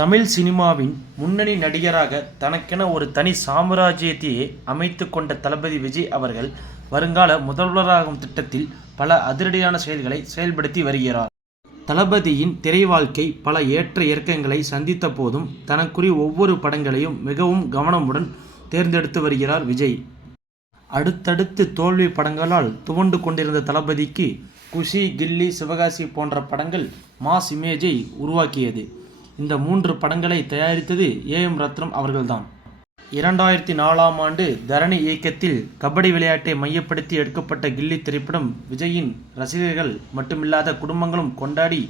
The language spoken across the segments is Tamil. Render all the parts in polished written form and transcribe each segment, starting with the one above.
தமிழ் சினிமாவின் முன்னணி நடிகராக தனக்கென ஒரு தனி சாம்ராஜ்யத்தையே அமைத்து கொண்ட தளபதி விஜய் அவர்கள் வருங்கால முதல்வராகும் திட்டத்தில் பல அதிரடியான செயல்களை செயல்படுத்தி வருகிறார். தளபதியின் திரை வாழ்க்கை பல ஏற்ற இறக்கங்களை சந்தித்த போதும் தனக்குரிய ஒவ்வொரு படங்களையும் மிகவும் கவனமுடன் தேர்ந்தெடுத்து வருகிறார் விஜய். அடுத்தடுத்து தோல்வி படங்களால் துவண்டு கொண்டிருந்த தளபதிக்கு குஷி, கில்லி, சிவகாசி போன்ற படங்கள் மாஸ் இமேஜை உருவாக்கியது. இந்த 3 படங்களை தயாரித்தது ஏ.எம். ரத்னம் அவர்கள்தான். 2004ஆம் ஆண்டு தரணி இயக்கத்தில் கபடி விளையாட்டை மையப்படுத்தி எடுக்கப்பட்ட கில்லி திரைப்படம் விஜயின் ரசிகர்கள் மட்டுமில்லாத குடும்பங்களும் கொண்டாடி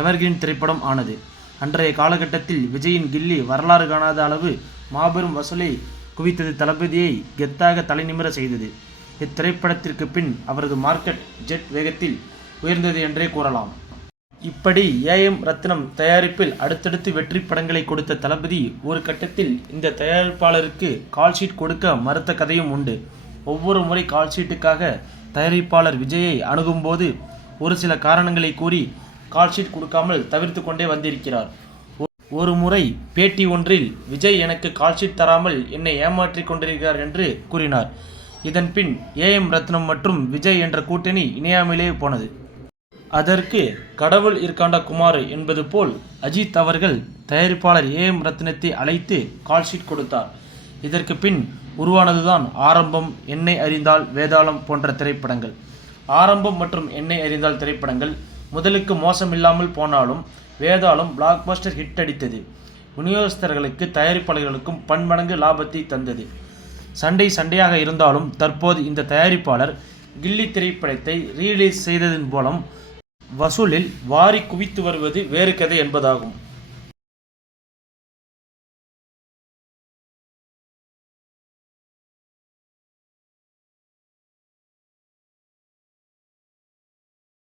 எவர்கிரீன் திரைப்படம் ஆனது. அன்றைய காலகட்டத்தில் விஜயின் கில்லி வரலாறு காணாத அளவு மாபெரும் வசூலை குவித்தது, தளபதியை கெத்தாக தலைநிமிர செய்தது. இத்திரைப்படத்திற்கு பின் அவரது மார்க்கெட் ஜெட் வேகத்தில் உயர்ந்தது என்றே கூறலாம். இப்படி ஏ.எம். ரத்னம் தயாரிப்பில் அடுத்தடுத்து வெற்றி படங்களை கொடுத்த தளபதி ஒரு கட்டத்தில் இந்த தயாரிப்பாளருக்கு கால்ஷீட் கொடுக்க மறுத்த கதையும் உண்டு. ஒவ்வொரு முறை கால்ஷீட்டுக்காக தயாரிப்பாளர் விஜயை அணுகும்போது ஒரு சில காரணங்களை கூறி கால்ஷீட் கொடுக்காமல் தவிர்த்து கொண்டே வந்திருக்கிறார். ஒரு முறை பேட்டி ஒன்றில் விஜய் எனக்கு கால்ஷீட் தராமல் என்னை ஏமாற்றி கொண்டிருக்கிறார் என்று கூறினார். இதன் பின் ஏ.எம். ரத்னம் மற்றும் விஜய் என்ற கூட்டணி இணையாமலே போனது. அதற்கு கடவுள் இருக்காண்டா குமார் என்பது போல் அஜித் அவர்கள் தயாரிப்பாளர் ஏ.எம். ரத்னத்தை அழைத்து கால்ஷீட் கொடுத்தார். இதற்கு பின் உருவானதுதான் ஆரம்பம், என்னை அறிந்தால், வேதாளம் போன்ற திரைப்படங்கள். ஆரம்பம் மற்றும் என்னை அறிந்தால் திரைப்படங்கள் முதலுக்கு மோசமில்லாமல் போனாலும் வேதாளம் பிளாக்பஸ்டர் ஹிட் அடித்தது. விநியோகஸ்தர்களுக்கு தயாரிப்பாளர்களுக்கும் பன்மடங்கு லாபத்தை தந்தது. சண்டையாக இருந்தாலும் தற்போது இந்த தயாரிப்பாளர் கில்லி திரைப்படத்தை ரீலீஸ் செய்ததன் மூலம் வசூலில் வாரி குவித்து வருவது வேறு கதை என்பதாகும்.